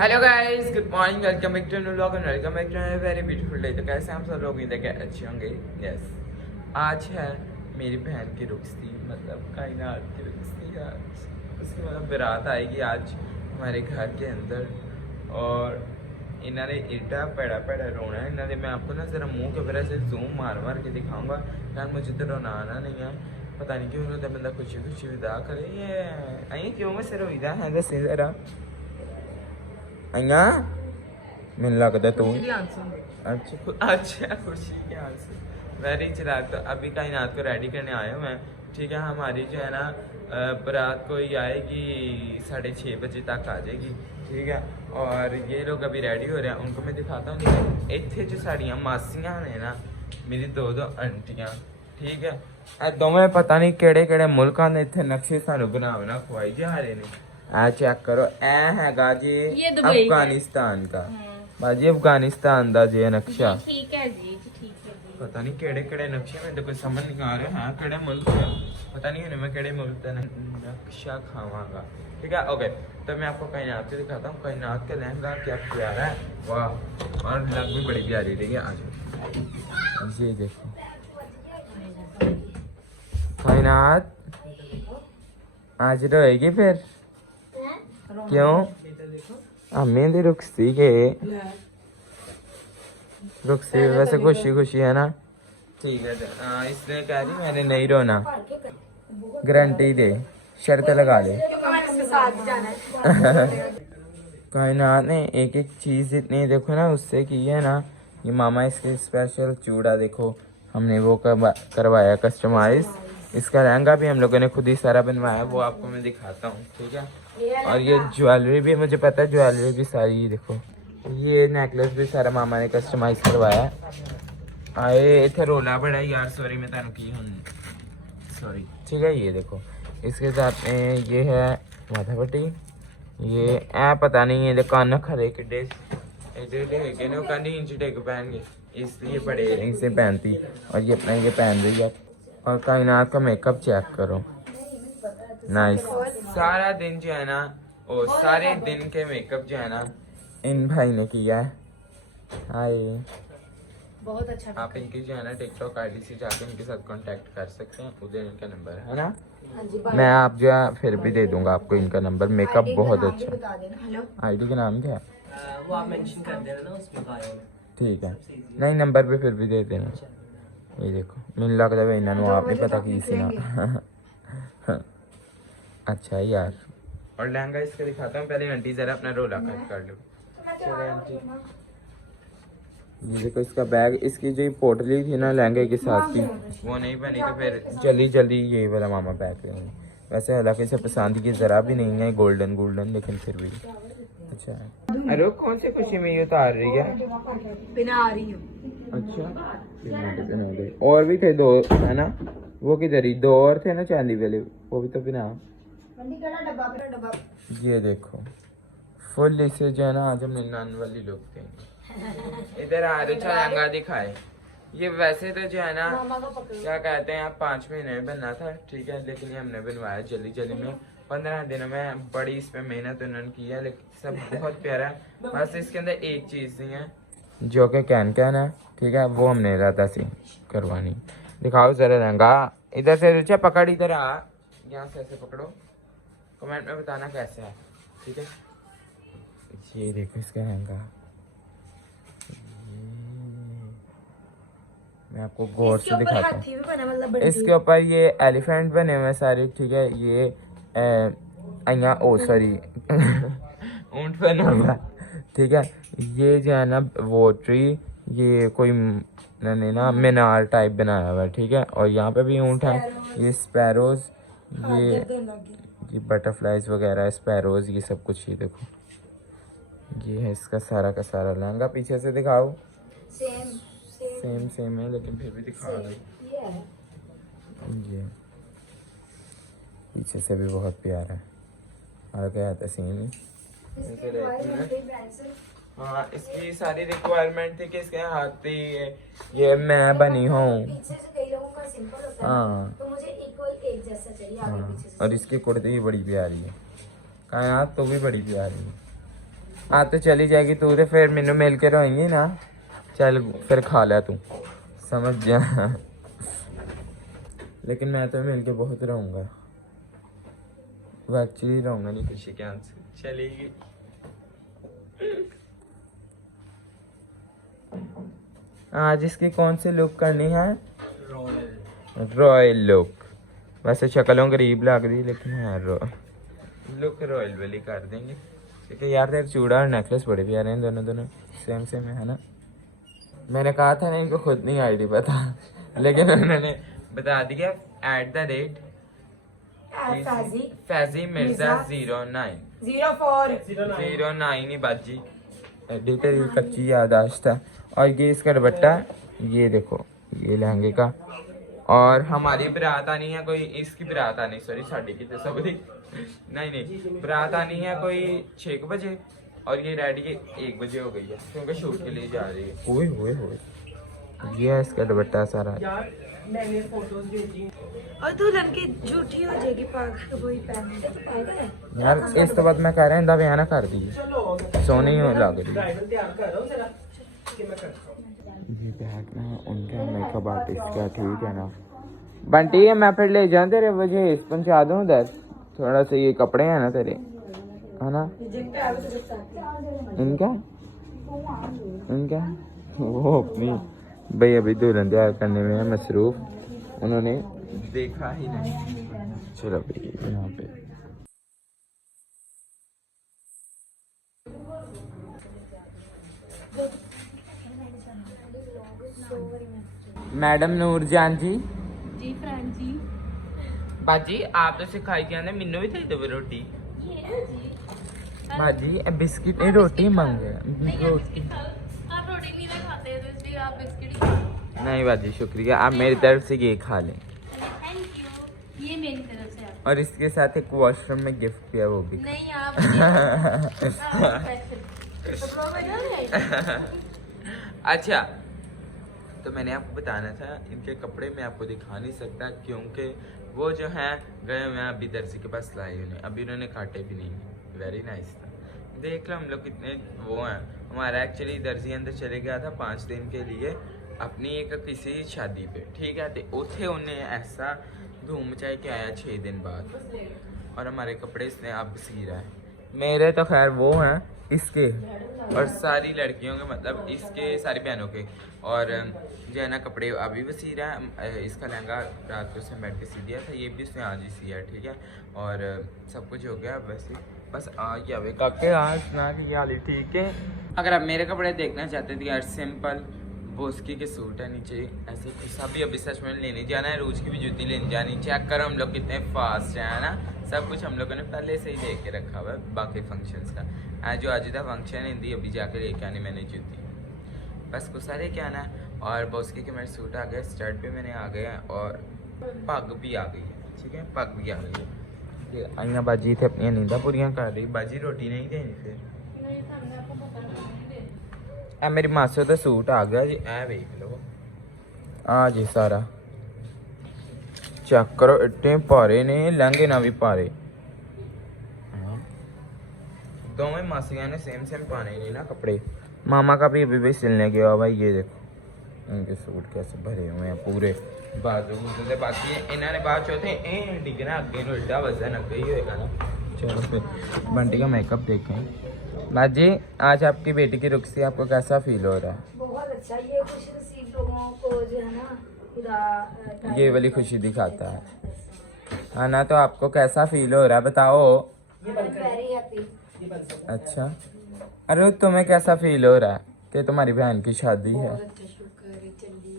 Hello guys, good morning, welcome back to new vlog and welcome back to a very beautiful day. तो कैसे हम सब लोग उम्मीद है कि अच्छे होंगे। यस, आज है मेरी बहन की रुखसती, मतलब कायनात की रुखसती। आज उसकी मतलब बारात आएगी आज हमारे घर के अंदर। और इन्होंने एडा पड़ा पड़ा रोना है इन्होंने। मैं आपको ना ज़रा मुँह के वजह से जूम मार मार के दिखाऊंगा यार। मुझे तो रोना आना नहीं है, पता नहीं क्यों रोता बंदा। खुशी खुशी विदा करे ये अं क्यों मैं सिर रोईदा है दसे ज़रा अइया मैंने लगता तू अच्छा खुशी के आंसू वेरी चिराग। तो अभी कायनात को रेडी करने आए हुए हैं। ठीक है, हमारी जो है ना बारात को ही आएगी 6:30 बजे तक आ जाएगी। ठीक है, और ये लोग अभी रेडी हो रहे हैं, उनको मैं दिखाता हूँ। इतने जो साड़ियाँ मासियाँ ने ना मेरी दो आंटियाँ, ठीक है, दोवें पता नहीं केड़े केड़े मुल्कों ने इतने नक्शे सानू बना बना खुआई जा रहे हैं। आ चेक करो, ए हैगा जी अफगानिस्तान का। बाजी अफगानिस्तान दा जे नक्शा। ठीक है जी, ठीक है जी। पता नहीं केड़े केड़े नक्शे में तो कोई समझ नहीं आ रहा है केड़े मुल्क है, पता नहीं है मैं केड़े मुल्क का नक्शा खावांगा। ठीक है, ओके। तो मैं आपको कायनात से दिखाता हूँ। कायनात का लहंगा क्या प्यारा है, वाह। और लग भी बड़ी प्यारी रही है आज। ये देखो कायनात आज रहेगी फिर क्यों? हमें दी रुखसती के रुखसती वैसे खुशी खुशी है ना। ठीक है, इसने कह रही मैंने नहीं रोना, गारंटी दे, शर्त लगा ले। कायनात ने एक एक चीज इतनी देखो ना उससे की है ना। ये मामा इसके स्पेशल चूड़ा देखो हमने वो करवाया कस्टमाइज। इसका लहंगा भी हम लोगों ने खुद ही सारा बनवाया, वो आपको मैं दिखाता हूँ। ठीक है, और ये ज्वेलरी भी मुझे पता है, ज्वेलरी भी सारी देखो। ये नेकलेस भी सारा मामा ने कस्टमाइज करवाया। आए इतने रोला बड़ा यार, सॉरी मैं तेन की हूँ सॉरी। ठीक है, ये देखो इसके साथ में ये है माथा पट्टी। ये ए पता नहीं ये कान खरे किड्डे एडे ने कान इंच टेक पहन गए, इसलिए बड़े इसे पहनती। और ये अपना ये पहन रही है। और कायनात का मेकअप चेक करो, नाइस। सारा दिन जो है ना, ओ सारे दिन के मेकअप जो है ना इन भाई ने किया है। हाय, बहुत अच्छा। आप इनकी जो है ना टिकटॉक आईडी से जाकर इनके साथ कांटेक्ट कर सकते हैं, उधर इनका नंबर है ना। मैं आप जो है फिर भी दे दूंगा आपको इनका नंबर। मेकअप बहुत अच्छा। आईडी का नाम क्या है वो आप मेंशन कर देना ना उसमें बायो में। ठीक है, नहीं नंबर पे फिर भी दे देना। ये देखो मैंने लगता है इन्होंने आप नहीं पता की सी ना। अच्छा यार, और लहंगा इसका दिखाता हूँ पहले। आंटी जरा अपना रोला कट कर लो। चलो आंटी, ये देखो इसका बैग, इसकी जो पोटली थी ना लहंगे के साथ की वो नहीं बनी, तो फिर जल्दी जल्दी ये वाला मामा पैक लेंगे। वैसे हालांकि इसे पसंद की जरा भी नहीं है गोल्डन गोल्डन, लेकिन फिर भी अच्छा है। अरे कौन सी खुशी में ये उतार रही है? बिना आ रही हूँ। अच्छा, और भी थे दो है ना, वो किधर ही दो और थे ना चांदी वाले, वो भी तो बिना। ये देखो फुल इसे जो है ना आज हम नान वाली लोग देंगे। इधर आ रहे लहंगा दिखाए। ये वैसे तो जो है ना क्या कहते हैं आप 5 महीने में बनना था, ठीक है, लेकिन ये हमने बनवाया जल्दी जल्दी में 15 दिनों में। बड़ी इस पे मेहनत उन्होंने की है, लेकिन सब बहुत प्यारा है। बस इसके अंदर एक चीज़ नहीं है जो कि कैन है, ठीक है, वो हमने इरादा से करवानी। दिखाओ जरा लहंगा, इधर से रुचा पकड़, इधर आ, यहाँ से ऐसे पकड़ो, कमेंट में बताना कैसे है। ठीक है, ये देखो इसका लहंगा, मैं आपको गौर से दिखाता हूँ। इसके ऊपर ये एलिफेंट बने हुए हैं सारे, ठीक है। ये अया ओ सॉरी ऊंट बना हुआ, ठीक है। ये जो है ना वो ट्री, ये कोई ना मीनार टाइप बनाया हुआ है, ठीक है। और यहाँ पे भी ऊंट है, ये स्पैरोज, ये बटरफ्लाइज वगैरह, स्पैरोज, ये सब कुछ। ये देखो ये है इसका सारा का सारा लहंगा। पीछे से दिखाओ, सेम है लेकिन फिर भी दिखा रही। ये पीछे से भी बहुत प्यारा है, और क्या आता सेम ही। हाँ, इसकी सारी रिक्वायरमेंट थी कि इसके हाथ ये मैं बनी हूँ। हाँ, और इसकी कुर्ती भी बड़ी प्यारी है। कायनात तो भी बड़ी प्यारी है। हाँ तो चली जाएगी तू तो फिर मैनू मिल के रोएंगी ना। चल फिर खा ला तू, समझ जा। लेकिन मैं तो मिल के बहुत रहूँगा, वो एक्चुअली रहूँगा नहीं खुशी के आंसर चलेगी। आज इसकी कौन सी लुक करनी है? Royal royal look. वैसे शक्लों गरीब लग रही लेकिन है लुक रॉयल वाली कर देंगे। ठीक है यार, तेरे चूड़ा और नेकलेस बड़े प्यारे हैं, दोनों दोनों सेम सेम है ना। मैंने कहा था ना इनको खुद नहीं आईडी पता, लेकिन उन्होंने बता दिया @, फैजी मिर्जा 09 09 ही बाजी। एडी तेरी कच्ची यादाश्त है। और ये इसका दुपट्टा, ये देखो ये लहंगे का। और हमारी बारात आनी है कोई, इसकी बारात आनी सॉरी साड़ी की सब दी नहीं बारात आनी है कोई 6 बजे और ये रेडी 1 बजे हो गई है क्योंकि शूट के लिए जा रही है। ओए होए होए, ये है इसका दुपट्टा सारा। यार मैंने फोटोज भेजी और दुल्हन की झूठी हो जाएगी पागल, वही पहन के तो पागल है यार इस तो बाद मैं कह रहा हूं इंदा बयान ना कर दी, चलो सोनी हो लग रही। ब्राइडल तैयार कर रहा हूँ जरा कि मैं करता हूँ। ये बैग ना उनका मेकअप आर्टिस्ट का, ठीक है ना बंटी। है मैं फिर ले जाऊं तेरे वजह पहुंचा दूं उधर, थोड़ा सा ये कपड़े हैं ना तेरे, है ना इनका इनका वो अपनी भाई अभी दुल्हन तैयार करने में है मसरूफ, उन्होंने देखा ही नहीं। चलो भाई यहाँ पे मैडम नूरजान जी। जी फ्रेंड जी। बाजी आप तो सिखाई के आने मिन्नू भी दे दो रोटी। बाजी बिस्किट नहीं रोटी मांगे रोटी। आप रोटी नहीं ना खाते तो इसलिए आप बिस्किट ही खाते। नहीं बाजी शुक्रिया, आप मेरी तरफ से ये खा लें। थैंक यू, ये मेरी तरफ से आप। और इसके साथ एक वॉशरूम में गिफ्ट किया वो भी। नहीं आप अच्छा तो मैंने आपको बताना था इनके कपड़े मैं आपको दिखा नहीं सकता क्योंकि वो जो हैं गए हुए हैं अभी दर्जी के पास लाई उन्हें, अभी उन्होंने काटे भी नहीं। वेरी नाइस था, देख लो हम लोग कितने वो हैं। हमारा एक्चुअली दर्जी अंदर चले गया था 5 दिन के लिए अपनी एक किसी शादी पे, ठीक है। तो उसे उन्हें ऐसा धूम मचाई के आया 6 दिन बाद और हमारे कपड़े इसने अब सी रहा है। मेरे तो खैर वो हैं इसके और सारी लड़कियों के मतलब इसके सारी बहनों के, और जो है ना कपड़े अभी भी सी रहा है। इसका लहंगा रात को उसने बैठ के सी दिया था, ये भी उसने आज ही सिया है, ठीक है। और सब कुछ हो गया वैसे बस आ गया वे काके आज ना की हाल ठीक है। अगर आप मेरे कपड़े देखना चाहते थे यार सिंपल बोस्की के सूट है नीचे ऐसे खुशा भी अभी सच में लेने जाना है, रोज की भी जूती लेने जानी। चेक करो हम लोग कितने फास्ट हैं ना, सब कुछ हम लोगों ने पहले से ही लेके रखा हुआ है बाकी फंक्शंस का। आज जो आज का फंक्शन है हिंदी अभी जाके लेके आनी मैंने जूती, बस गुस्सा लेके आना है। और बोस्की के मेरे सूट आ गए, स्टर्ट भी मैंने आ गए हैं और पग भी आ गई है, ठीक है पग भी आ गई है। आइया बाजी थे अपनी नींदा पूरियाँ कर रही, बाजी रोटी नहीं देनी फिर। ए मेरी मासो का सूट आ गया जी, ए वेख लो आ जी सारा चेक करो, इतने भारे ने लहंगे ना भी भारे। दोवें मासियां ने सेम सेम पाने नहीं ना कपड़े। मामा का भी अभी सिलने गया भाई, ये देखो उनके सूट कैसे भरे हुए हैं पूरे बाजू बुजू। बाकी इन्होंने बाद चौथे डिगना अगे उल्टा वजन अगे ही होएगा ना। चलो फिर बंटी का मेकअप देखें। बाजी आज आपकी बेटी की रुख से आपको कैसा फील हो रहा है? बहुत अच्छा, ये खुश नसीब लोगों को जो है ना खुदा ये वाली खुशी दिखाता है ना। तो आपको कैसा फील हो रहा है बताओ? Very happy. अच्छा अरे तुम्हें कैसा फील हो रहा है कि तुम्हारी बहन की शादी है? अच्छा शुक्र है चली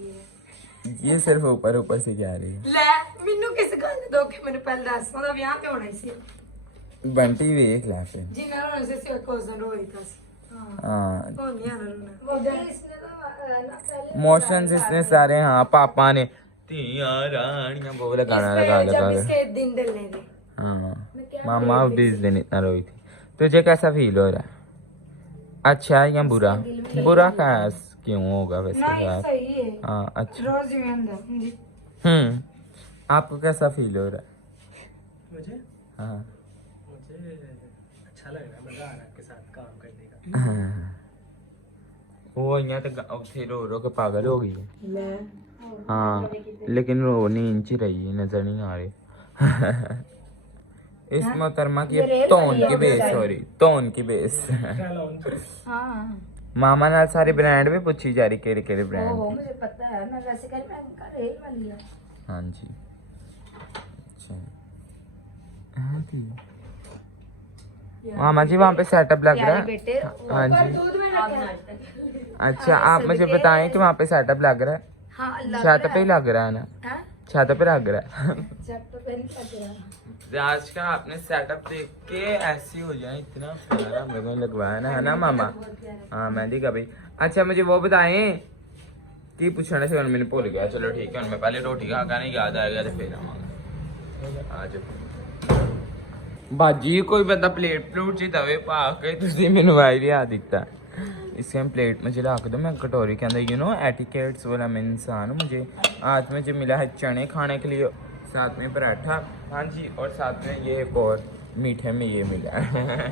है। ये सिर्फ ऊपर ऊपर से कह रही है। ले मैनू किस गल दो के मैंने पहले दस ਉਹਦਾ ਵਿਆਹ ਤੇ ਹੋਣਾ ਸੀ बंटी ਵੇਖ ਲੈ फिर। ਜਿੰਨਾ ਹੋਣਾ ਸੀ ਸੇ ਕੋਸਨ ਰੋਈ ਤਾਂ हाँ ਉਹ ਨਹੀਂ ਆਣਾ ਰੋਣਾ इसने तो ना पहले मोशंस इसने सारे हाँ पापा ने तिया रानियां वो वाला गाना लगा जब लगा इसके दिन डलने थे हाँ मामा भी इस दिन इतना रोई थी। तुझे कैसा फील हो रहा है? अच्छा या बुरा? बुरा क्यों होगा वैसे नहीं यार? सही है हाँ अच्छा। रोज ही अंदर आपको कैसा फील हो रहा है? मुझे हाँ मुझे अच्छा लग रहा है, मजा आ रहा है आपके साथ काम करने वो यहाँ तक उठे रो के पागल हो गई है। हाँ लेकिन रो नहीं इंच रही है, नजर नहीं आ रही। इस मोहतरमा की टोन की बेस, सॉरी टोन की बेस। हाँ मामा नाल सारे ब्रांड भी पूछी जा रही केड़े केड़े ब्रांड। ओहो मुझे पता है, मैं वैसे कर मैं इनका रेल वाली है। हाँ जी अच्छा हाँ जी। मामा जी वहाँ पे सेटअप लग रहा है। बेटे हाँ जी दूध में लगा। अच्छा आप मुझे बताएं कि वहाँ पे सेटअप लग रहा है। हाँ लग छत पे ही लग रहा है ना, हाँ छत पे लग रहा है। जब तो पहले लग रहा। आज का आपने सेटअप देख के ऐसी हो जाए, इतना प्यारा मेरे लगवाया ना, है ना मामा। हाँ मेहंदी का भाई। अच्छा मुझे वो बताएं कि पूछने से मैंने भूल गया। चलो ठीक है, मैं पहले रोटी खा के नहीं याद आएगा तो फिर आज भाजी कोई बंदा प्लेट प्लूट च दवे पा के तुझे मैनू आई लिया दिखता। इसके हम प्लेट में चला के दो, मैं कटोरी के अंदर यू नो एटिकेट्स वाला मैं इंसान हूँ। मुझे आज मुझे मिला है चने खाने के लिए, साथ में पराठा। हाँ जी और साथ में ये एक और मीठे में ये मिला है।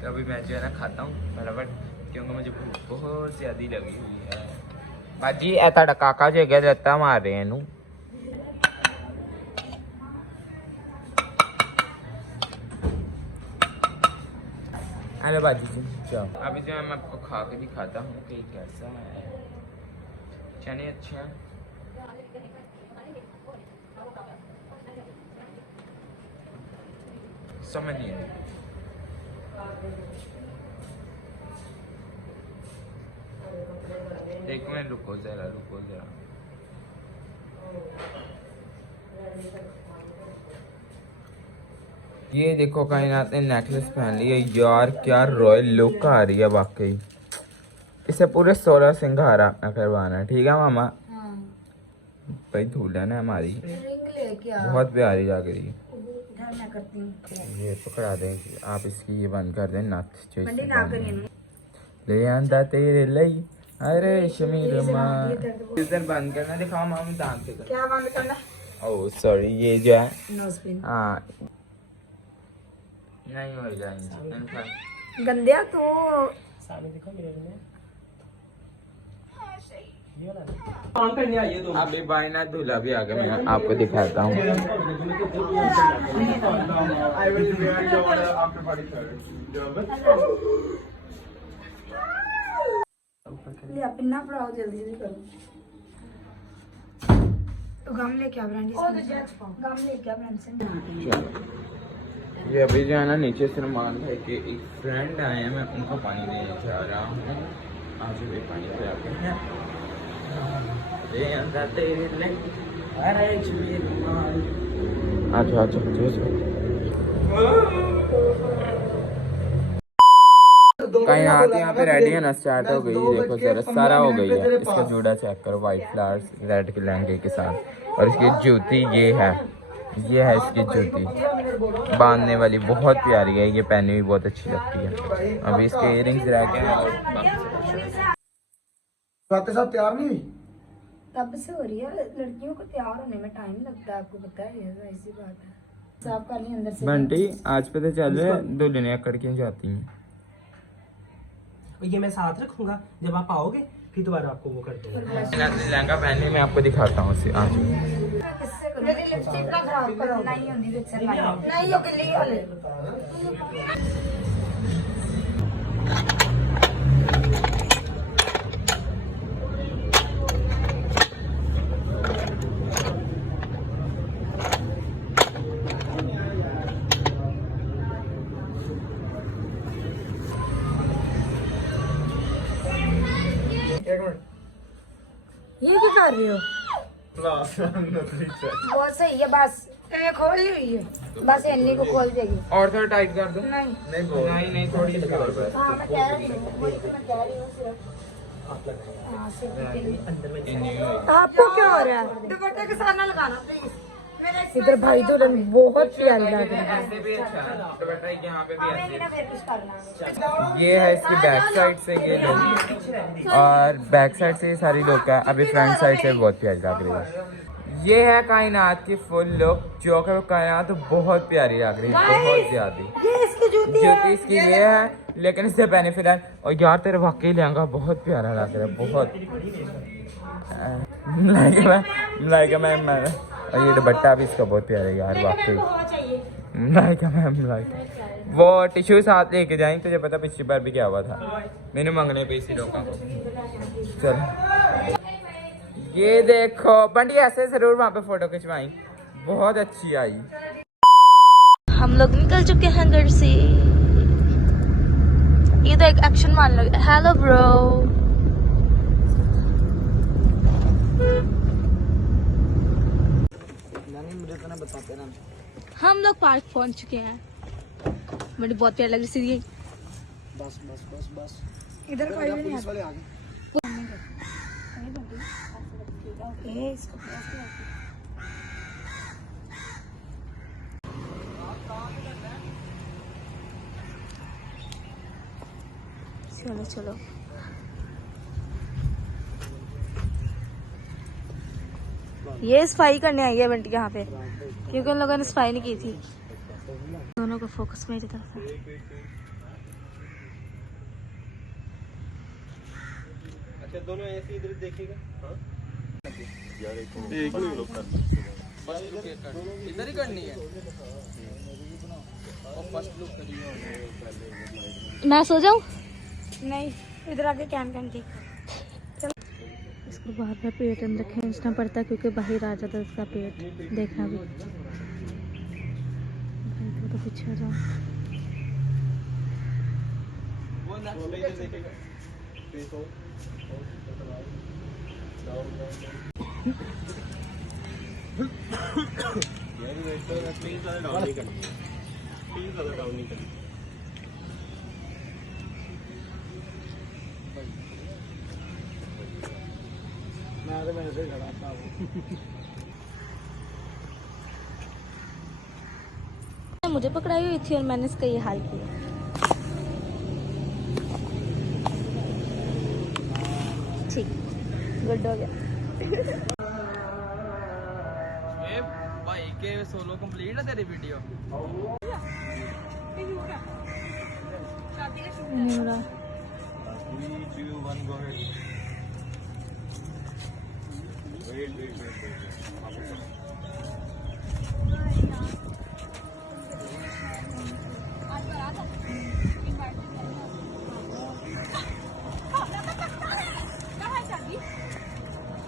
तो अभी मैं जो है ना खाता हूँ फटाफट, क्योंकि मुझे भूख बहुत ज़्यादा लगी हुई है। भाजी ए ताड़ा काका जो है रत्ता मार रहे हैं नू। हेलो भाजी जी जाओ। अभी जो मैं आपको खा के दिखाता हूँ कि कैसा है। चने अच्छे हैं, समझ नहीं आई। एक मिनट रुको जरा, रुको जरा। ये देखो कायनात ने नेकलेस पहन लिया यार, क्या रॉयल लुक आ रही है वाकई। इसे पूरे 16 सिंगारा करवाना है, ठीक है मामा। हाँ भाई दुल्हन है हमारी, रिंग ले क्या बहुत प्यारी लग रही है। इधर मैं करती हूँ। ये पकड़ा दें आप, इसकी ये बंद कर दें नथ जो मंडी इससे ना बांधनी करिए है। ले आंदा तेरे लई अरे शमीर माँ। इधर बंद करना, दिखाओ मामा दांत से। क्या बंद करना? ओह सॉरी, ये जो है नोजपिन हाँ नहीं हो जाएंगे गंदिया तू। सामने देखो मेरे में ये वाला काम करने आई है तो अभी बायना दूल्हा भी आ गया, मैं आपको दिखाता हूँ। ले पिन्ना पड़ाओ जल्दी जल्दी करो। तो गम ले क्या ब्रांड गम ले क्या ब्रांड से। ये अभी जो है ना नीचे सलमान भाई के एक फ्रेंड आए हैं, मैं उनको पानी देने जा रहा हूँ। आज भी पानी पिलाते हैं। अच्छा अच्छा कायनात यहाँ पे रेडी है ना, स्टार्ट हो गई। देखो जरा सारा हो गई है। इसका जोड़ा चेक करो, वाइट फ्लावर्स रेड के लहंगे के साथ। और इसकी जूती ये है इसकी जूती बांधने वाली, बहुत प्यारी है। ये पहनी हुई बहुत अच्छी लगती है। अभी इसके इयरिंग्स रह गए हैं और बातें सब तैयार नहीं हुई। तब से हो रही है, लड़कियों को तैयार होने में टाइम लगता है, आपको पता है। ये ऐसी बात है, साफ करनी अंदर से। बंटी आज पता चल रहा है दुल्हनियाँ अकड़ क्यों जाती हैं। ये मैं साथ रखूंगा, जब आप आओगे फिर दोबारा आपको वो कर दूंगा। लहंगा पहनने में आपको दिखाता हूँ उसे आज। किससे करूं? मेरी लिपस्टिक ना खराब करो। नहीं होती तो चल नहीं हो गिल्ली वाले। ये क्या कर रहे हो? बहुत सही है, बस ये खोल ली हुई है, बस इन्हीं को खोल देगी। और थोड़ा टाइट कर दो। नहीं नहीं थोड़ी सी और बस। हाँ मैं कह रही हूँ, वही तो मैं कह रही हूँ सिर्फ। हाँ सिर्फ आपको क्या हो रहा है? दुपट्टे के साथ ना लगाना प्लीज। इधर भाई दुल्हन बहुत प्यारी लग रही है। ऐसे भी अच्छा है, दुपट्टा यहाँ पे भी हमें ऐसे। ना फिर कुछ करना है। ये है इसकी बैक साइड से ये लोग, और बैक साइड से ये सारी लोग का। अभी फ्रंट साइड से बहुत प्यारी लग रही है। ये है कायनात की फुल लुक, जो कि कायनात बहुत प्यारी लग रही है, बहुत ज्यादा। ये इसकी जूती जूती इसकी ये है, लेकिन इससे पहले फिलहाल। और यार तेरे वाकई लहंगा बहुत प्यारा लग रहा है, बहुत मलाइका मैम। और ये दुपट्टा भी इसका बहुत प्यारा है यार वाकई। मलाइका मैम मलाइका। वो टिश्यू साथ लेके जाएंगे, तुझे पता पिछली बार भी क्या हुआ था, मैंने मांगने पे इसी लोगों को। चल ये देखो बंटी, ऐसे जरूर वहाँ पे फोटो खिंचवाई, बहुत अच्छी आई। हम लोग निकल चुके हैं घर से। ये तो एक एक्शन मान लो। Hello bro. हम लोग पार्क पहुंच चुके हैं। मुझे बहुत प्यार लग रही है। बस इधर कोई भी नहीं पुलिस वाले आ गए। चलो चलो। ये सफाई करने आई है बंटी यहाँ पे, क्योंकि उन लोगों ने सफाई नहीं की थी। दोनों का फोकस मेरी तरफ है। अच्छा दोनों ऐसे इधर देखिएगा। हाँ इधर ही करनी है। मैं सो जाऊँ? नहीं, इधर आके कैन कैन की। इसको बाहर का पेट अंदर खींचना पड़ता है, क्योंकि बाहर आ जाता है उसका पेट। देखना भी भाई, तो पीछे जाओ। मुझे पकड़ाई हुई थी और मैंने इसका ये हाल किया। ठीक, गुड हो गया। भाई के सोलो कंप्लीट है तेरी वीडियो। नहीं हो रहा। 3, 2, 1 go ahead. Wait.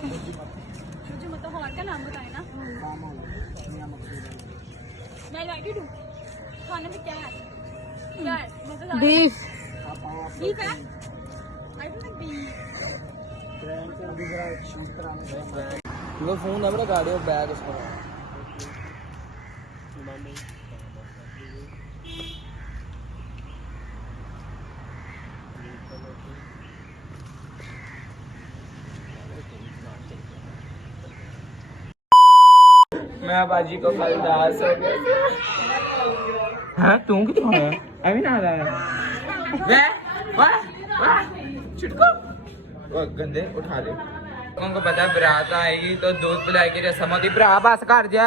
मुझे मतलब हॉल का नाम बताए ना। मैं रेडी हूँ। खाने में क्या है? क्या है? मतलब बीफ। बीफ है? I don't like beef. वो फोन है मेरा गाड़ी और बैग उसका। मैं बाजी को कल दास हो गया। हाँ तू कितना है? अभी ना आ रहा है। वे वाह छुटको वो गंदे उठा दे। उनको पता है बरात आएगी तो दूध पिलाई की रस्म होती। बरा बस कर जा,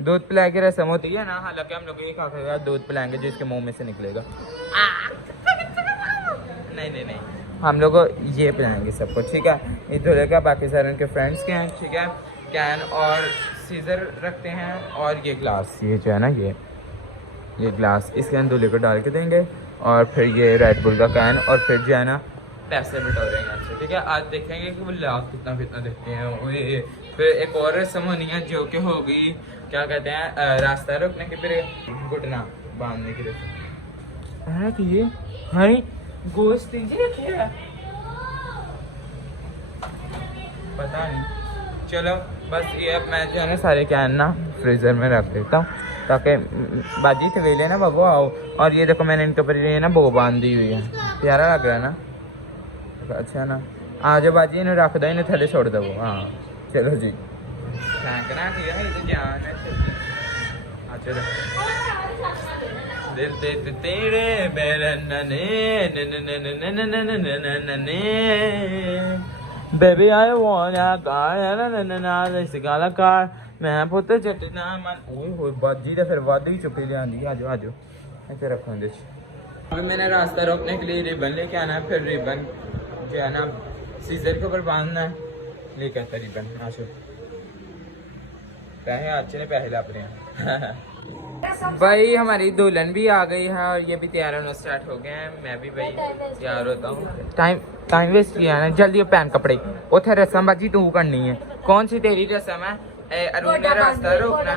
दूध पिलाई की रस्म होती है ना। हालांकि हम लोग ये खा कर दूध पिलाएंगे जो इसके मुंह में से निकलेगा। नहीं हम लोग ये पिलाएंगे सबको, ठीक है। ये दूल्हे का बाकी सारे उनके फ्रेंड्स के हैं, ठीक है। कैन और सीजर रखते हैं और ये ग्लास, ये जो है ना ये ग्लास इसके अंदर दूल्हे को डाल के देंगे। और फिर ये रेड बुल का कैन और फिर जो है ना पैसे बटोरेंगे अच्छे, ठीक है। आज देखेंगे कि वो लाख कितना देखते हैं। वो फिर एक और रस्म होनी है जो कि होगी, क्या कहते हैं, रास्ता रोकने के फिर घुटना बांधने की रस्म है। कि ये हाँ गोश्त रखे है, पता नहीं। चलो बस ये अब मैं जो है ना सारे कैन ना फ्रीज़र में रख देता हूँ ताकि बाजी थवेले ना बबू आओ। और ये देखो मैंने इनके ऊपर ये ना बो बांध दी हुई है, प्यारा लग रहा है ना, अच्छा ना। आ जाओ बाजी, इन्हें रख दो, इन्हें थले छोड़ दो। हाँ चलो जी, फेंकना नहीं है, ये जान है। चलो दिल दे तेरे बेबी आई वांट गाना गाला कार मैं पुੱਤ चटना मन ओए होए बाजी ते फिर वाद ही चुपी लियांदी। आजो इथे रखो इंदे अभी मैंने रास्ता रोकने के लिए रिबन लेके आना है, फिर रिबन जो है ना सीजर के ऊपर बांधना है। लेके आता रिबन आशु पैसे अच्छे ने पैसे लाभ रहे हैं। भाई हमारी दुल्हन भी आ गई है और ये भी तैयार होना स्टार्ट हो गए हैं। मैं भी भाई तैयार होता हूँ। टाइम वेस्ट किया ना, जल्दी पहन कपड़े। उथे रस्म बाजी तू करनी है। कौन सी तेरी रस्म है? अरुण ने रास्ता रोकना।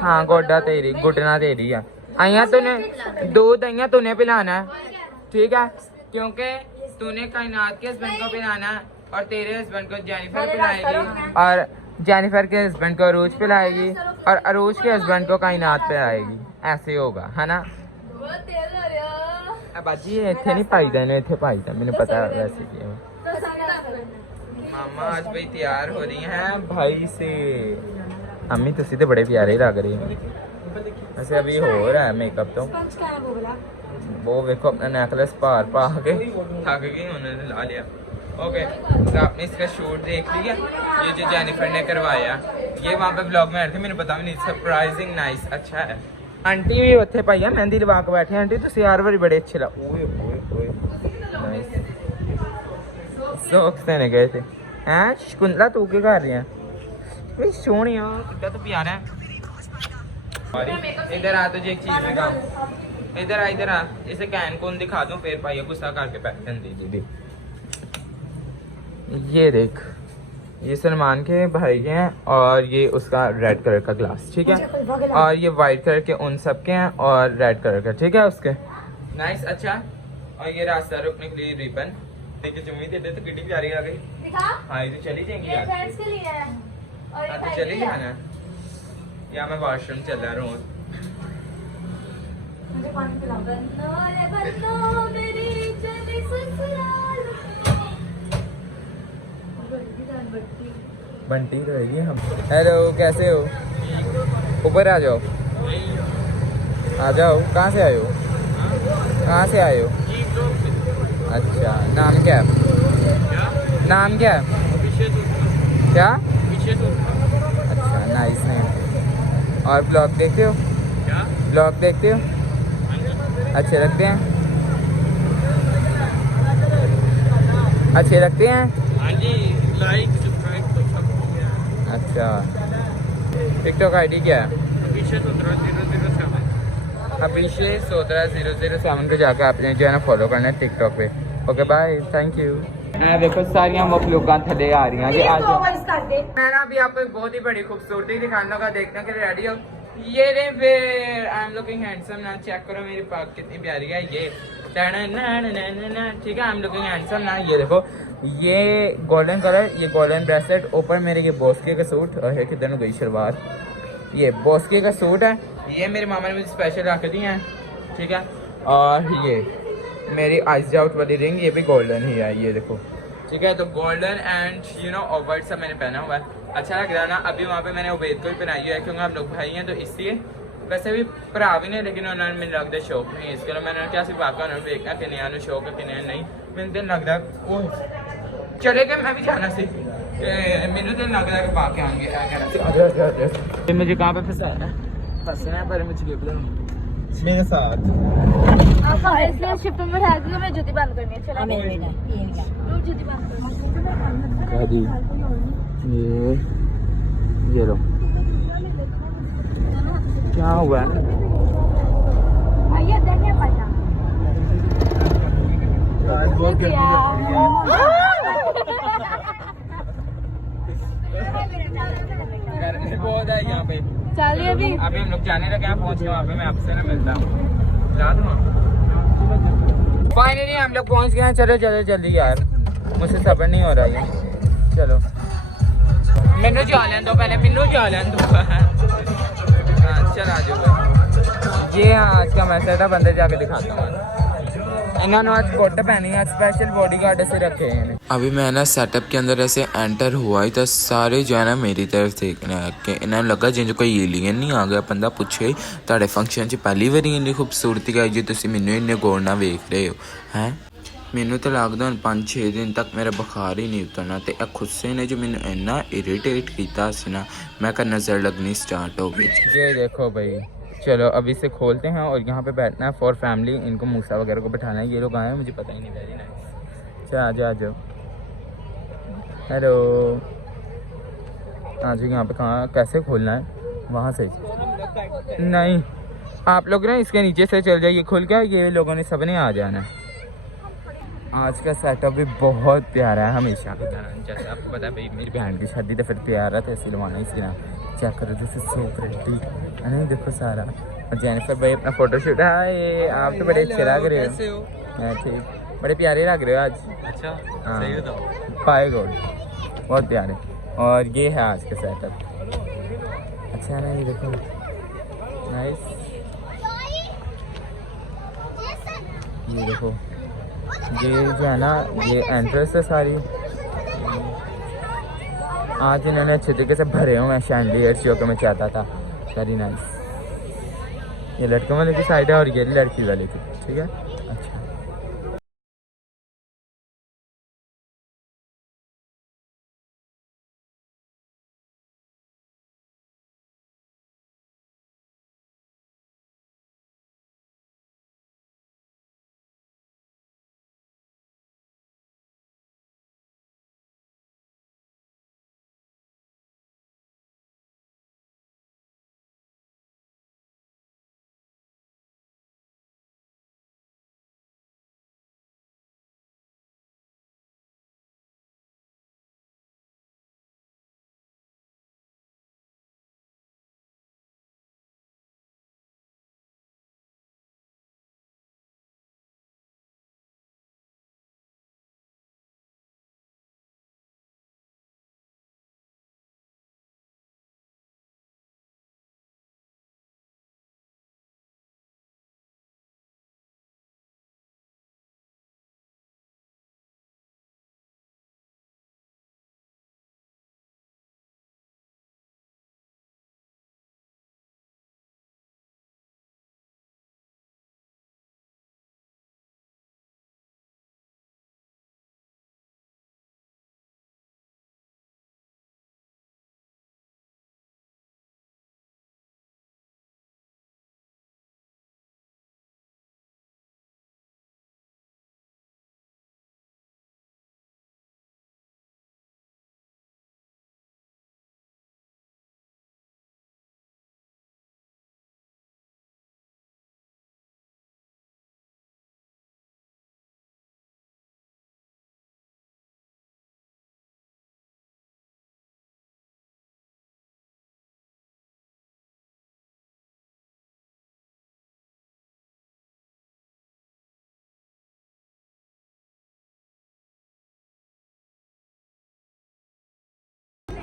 हाँ गोडा तेरी, घुटना तेरी है। आइया तूने दूध आइया तूने पिलाना है, ठीक है? क्योंकि तूने कायनात के हस्बैंड को पिलाना है और तेरे हस्बैंड को जेनिफर पिलाएगी और जेनिफर के हस्बैंड को अरूज पिलाएगी और अरूज के हस्बैंड को कायनात पिलाएगी। ऐसे होगा है ना? बाजी इतने नहीं पाई था, इतने पाई था, मैंने पता वैसे किया। मामा आज भाई तैयार हो रही हैं भाई से। अम्मी तुसी तो बड़े प्यारे लग रही हैं। वैसे अभी हो रहा है मेकअप तो। वो देखो अपना नेकलेस पार पा के थक गई, उन्होंने ला लिया। ओके तो आपने इसका शूट देख लिया। ये जो जेनिफर ने करवाया, ये वहाँ पे ब्लॉग में आ रहे थे, मैंने पता नहीं। सरप्राइजिंग नाइस, अच्छा है। आंटी भी उत्थे पाई है, मेहंदी लगा के बैठे। आंटी तुसी यार बड़ी बड़े अच्छे लग। ओए ओए ओए नाइस। सोख से गए थे हैं? शकुंतला तू क्या कर रही है? भाई सोनिया कितना तो प्यारा है। इधर आ, तुझे एक चीज दिखाऊं। इधर आ, इसे कैन कौन दिखा दूं, फिर पाइए गुस्सा करके पैटर्न दे दीदी। ये देख, ये सलमान के भाई के हैं और ये उसका रेड कलर का ग्लास, ठीक है? और ये वाइट कलर के उन सब के हैं और रेड कलर का, ठीक है? उसके नाइस, अच्छा। और ये रास्ता रोकने के लिए रिबन देखिए, चुम्मी दे दे तो कितनी प्यारी आ गई। हाँ ये तो चली जाएंगी यार। हाँ तो चली जाना। या मैं वॉशरूम चल रहा हूँ। बंटी रहेगी हम। हेलो कैसे हो? ऊपर आ जाओ, आ जाओ। कहाँ से आए हो? कहाँ से आए हो? अच्छा, नाम क्या है? नाम क्या है? क्या? अच्छा नाइस नेम। और ब्लॉग देखते हो? ब्लॉग देखते हो? अच्छे लगते हैं? अच्छे लगते हैं? लाइक सब्सक्राइब तो सब हो गया। अच्छा, टिकटॉक आईडी क्या है? अभिषेक 17007 को जाकर आपने जो है ना फॉलो करना है टिकटॉक पे। Okay bye, thank you. देखो सारियां मखलूकां थले आ रही हैं। आज मैं ना अभी आपको एक बहुत ही बड़ी खूबसूरती दिखाने लगा, देखने के लिए रेडी हो? ये रे फिर आई एम लुकिंग हैंडसम ना, चेक करो मेरी पाक कितनी प्यारी है। ये ठीक है, आई एम लुकिंग हैंडसम ना। ये देखो, ये गोल्डन कलर, ये गोल्डन ब्रेसलेट, ऊपर मेरे ये बॉस्के का सूट और है किधर गई शलवार। ये बॉस्के का सूट है, ये मेरे मामा ने मुझे स्पेशल रख दी है, ठीक है? और ये मेरी आइज आउट वाली रिंग, ये भी गोल्डन ही है, ये देखो, ठीक है? तो golden and you know of white सब मैंने पहना हुआ है। अच्छा लग रहा है ना? अभी वहाँ पे मैंने उबैद को भी पहनाई है क्योंकि हम लोग भाई हैं, तो इसलिए वैसे भी भरा भी नहीं, लेकिन उन्होंने मैंने लगता शौक नहीं है, इसके लिए मैंने क्या सिर्फ आकर उन्होंने देखना कि नया शौक है कि नया नहीं। मैंने दिन लगता वो चले गए, मैं भी जाना सी मैंने दिन लग रहा है कि बाकी आएंगे। मुझे कहाँ पे फंसना है पर मुझे मेरे साथ इसलिए शिफ्ट में बैठा के मैं जूती बंद करनी है। चलो जूती बंद करनी ये लो, क्या हुआ है? आइए देखिए पता गर्मी बहुत है यहाँ पे। चलिए अभी हम लोग जाने लगे हैं, पहुँच गए वहाँ पे, मैं आपसे ना मिलता हूँ। फाइनली हम लोग पहुँच गए हैं। चलो चलो जल्दी यार, मुझसे सब्र नहीं हो रहा है। चलो मैनू जा लें दो, पहले मैनू जा लें दो। हाँ चल आ जाओ। ये आज का मैं सेटअप अंदर जाके दिखाता हूँ। इन्होंने आज कोट पहनी है, स्पेशल बॉडीगार्ड से रखे हैं। अभी मैं ना सेटअप के अंदर ऐसे एंटर हुआ ही तो सारे जो है ना मेरी तरफ देखने आके इन्हें लगा जिंज कोई एलियन नहीं आ गया। बंदा पूछे ਤੁਹਾਡੇ फंक्शन च पहली बारी इन्नी खूबसूरती आई जी, तुसी मैनू इन्ने गौर नाल वेख रहे हो हैं? मैनू तो लगदा हुण 5-6 दिन तक मेरा बुखार ही नहीं उतरना, तो यह गुस्से ने जो मैनू इन्ना इरीटेट किया सी ना, मैं नज़र लगनी स्टार्ट हो गई। ये देखो भाई चलो अभी इसे खोलते हैं और यहाँ पे बैठना है फॉर फैमिली। इनको मूसा वगैरह को बैठाना है। ये लोग आए हैं, मुझे पता ही नहीं। Very nice. चलो आ जाओ हेलो आ जाओ। यहाँ पे कहाँ कैसे खोलना है? वहाँ से नहीं, आप लोग ना इसके नीचे से चल जाइए खुल के। ये लोगों ने सब ने आ जाना है। आज का सेटअप भी बहुत प्यारा है। हमेशा जैसे आपको पता है भाई मेरी बहन की शादी तो फिर प्यारा तो सिलवाना इसके नाम। चेक करो जैसे सो प्रेटी है ना, देखो सारा। और जेनिफर भाई अपना फोटोशूट है। आप तो बड़े अच्छे लग रहे हो। हाँ ठीक, बड़े प्यारे लग रहे हो आज। अच्छा हाँ सही बताओ। बाय गॉड बहुत प्यारे। और ये है आज का सेटअप। अच्छा है ना, ये देखो नाइस। ये देखो ये जो है ना ये एंट्रेंस है सारी। आज इन्होंने अच्छे तरीके से भरे हुए हैं शैंडलियर जो कि मैं चाहता था। Very nice. ये लड़कों वाले की साइड है और ये लड़की वाले की, ठीक है। अच्छा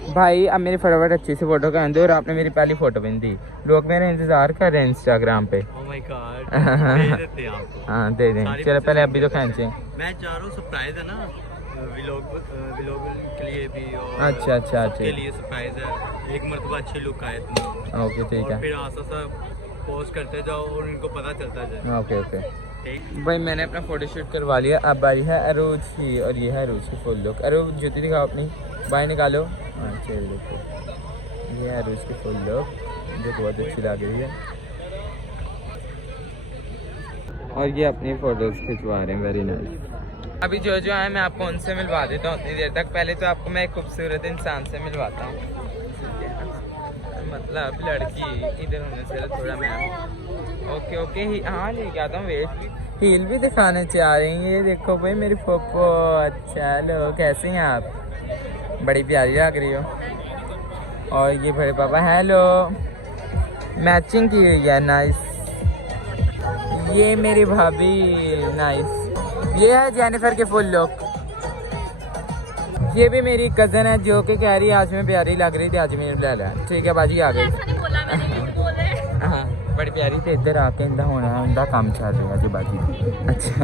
भाई अब मेरी फटाफट अच्छी सी फोटो का दो। और आपने मेरी पहली फोटो बन दी। लोग मेरा इंतजार कर रहे हैं इंस्टाग्राम पे। ओह माय गॉड दे देते हैं आपको। हाँ दे दें। चलो पहले अभी तो खींचे। मैं चाह रहा हूँ सरप्राइज है ना व्लॉग के लिए भी और अच्छा अच्छा के अच्छा लिए सरप्राइज है। एक मरतबा अच्छे लुक आए तुम ओके ठीक और है। फिर आसा सा पोस्ट करते जाओ और उनको पता चलता जाए। ओके ओके ठीक भाई मैंने अपना फोटोशूट करवा लिया। अब बारी है अरूज की। और ये है अरूज की फुल लुक। अरूज जूती दिखाओ अपनी, बाहर निकालो। हाँ चल देखो ये है अरूज की फुल लुक जो बहुत अच्छी लग रही है। और ये अपनी फोटोज खिंचवा रहे हैं। Very nice. अभी जो जो है मैं आपको उनसे मिलवा देता हूँ उतनी देर तक। पहले तो आपको मैं एक खूबसूरत इंसान से मिलवाता हूँ। मतलब लड़की इधर होने से थोड़ा मैं ओके ओके हाँ लेके आता हूँ। वेट हील भी दिखाने चाह रही हैं। ये देखो भाई मेरी पोपो। अच्छा लो कैसे हैं आप? बड़ी प्यारी लग रही हो। और ये बड़े पापा हेलो मैचिंग की हुई है। नाइस। ये मेरी भाभी नाइस। ये है जेनिफर के फुल लुक। ये भी मेरी कज़न है जो कि कह रही है आज मैं प्यारी लग रही थी आज मैंने बुला लिया। ठीक है बाजी आ गई। हाँ बड़ी प्यारी थी। इधर आके इंदा होना इंदा काम चल रहा है बाजी। अच्छा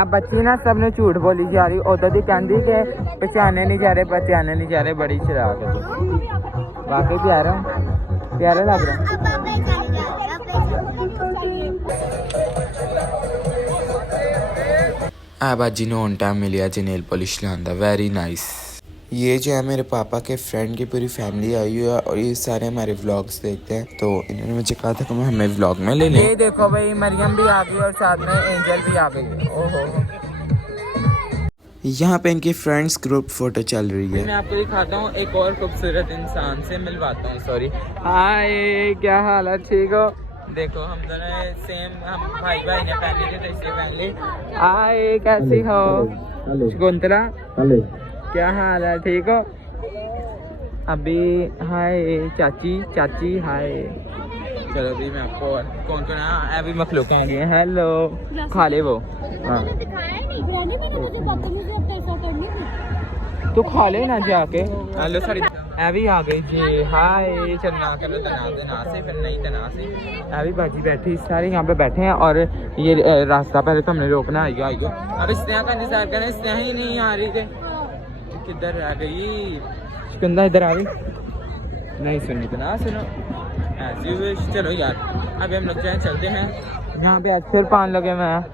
अब बच्ची ना सब ने झूठ बोली जा रही। उधर ही कहती कि पहचाने नहीं जा रहे पहचाने नहीं जा रहे। बड़ी शराब है। वाकई प्यारा प्यारा लग रहा है। आ बाजी ने ऑन टाइम मिलिया जी नेल पॉलिश लांदा। Very nice. ये जो है मेरे पापा के फ्रेंड की पूरी फैमिली आई हुई है और ये सारे हमारे व्लॉग्स देखते हैं, तो इन्होंने मुझे कहा था कि मैं हमें व्लॉग में ले लें। ये देखो भाई, मरियम भी आ गई और साथ में एंजल भी आ गई। ओहो, यहाँ पे इनकी फ्रेंड्स ग्रुप फोटो चल रही है। मैं आपको दिखाता हूँ एक और खूबसूरत इंसान से मिलवाता हूँ। सॉरी, हाय, क्या हाल है? ठीक हो? देखो हम दोनों सेम, हम भाई भाई ने पहन ली थी तो इसलिए पहन ली। हाय, कैसी हो शकुंतला? क्या हाल है? ठीक हो? अभी हाय चाची, चाची हाय। चलो अभी मैं आपको कौन कौन है अभी मखलूक आ गए। हेलो, खा ले वो। हाँ तो खा ले ना जाके। हेलो सॉरी, अभी आ गई जी। हाय, चलना करो तना से फिर नहीं तना से। अभी बाजी बैठी, सारे यहाँ पे बैठे हैं और ये रास्ता पहले तो हमने रोकना। आइयो आइयो, अब स्नेहा का इंतजार करना, स्नेहा ही नहीं आ रही थे। किधर आ गई शिकंदा? इधर आ गई, नहीं सुनी तो ना सुनो। ऐसी विश। चलो यार अभी हम लोग जाए, चलते हैं। यहाँ पे आज फिर पान लगे हुए हैं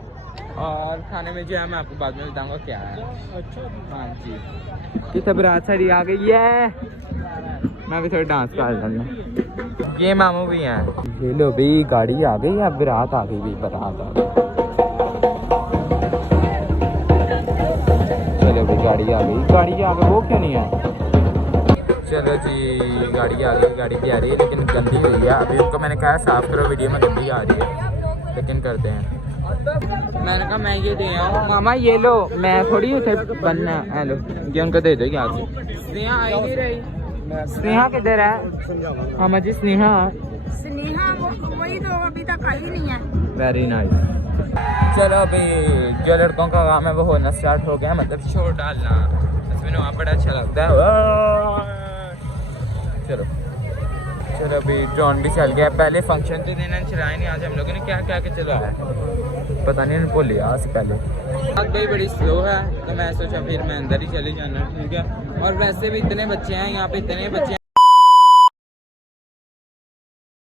और खाने में जो है मैं आपको बाद में बताऊंगा क्या है। हाँ जी, किस बारात साड़ी आ गई है। मैं भी थोड़ा डांस कर लूँगा। ये मामू भी हैं। ये लो भाई, गाड़ी आ गई, अब बारात आ गई भी, बारात आ गई। चलो भाई, गाड़ी आ गई, गाड़ी आ गई, वो क्यों नहीं है? चलो जी, गाड़ी आ गई, गाड़ी भी आ रही है लेकिन गंदी हुई है। अभी उनको मैंने कहा साफ़ करो, वीडियो में गंदी आ रही है, लेकिन करते हैं। मैंने कहा मैं ये दे आऊँ। मामा ये लो, मैं थोड़ी उसे बनना। हेलो, ये उनको दे दो यहाँ से। स्नेहा आई नहीं रही। स्नेहा किधर है? मामा जी स्नेहा। स्नेहा वही तो अभी तक आई नहीं है। Very nice. चलो अभी जो लड़कों का काम है वो होना स्टार्ट हो गया, मतलब शोर डालना, इसमें वहाँ बड़ा अच्छा लगता है। चलो चलो अभी ड्रोन भी चल गया। पहले फंक्शन तो देना चलाया नहीं, आज हम लोगों ने क्या क्या क्या चलाया है पता नहीं, भूल लिया आज से पहले। बात भाई बड़ी स्लो है तो मैं सोचा फिर मैं अंदर ही चले जाना, ठीक है। और वैसे भी इतने बच्चे हैं यहाँ पे, इतने बच्चे हैं।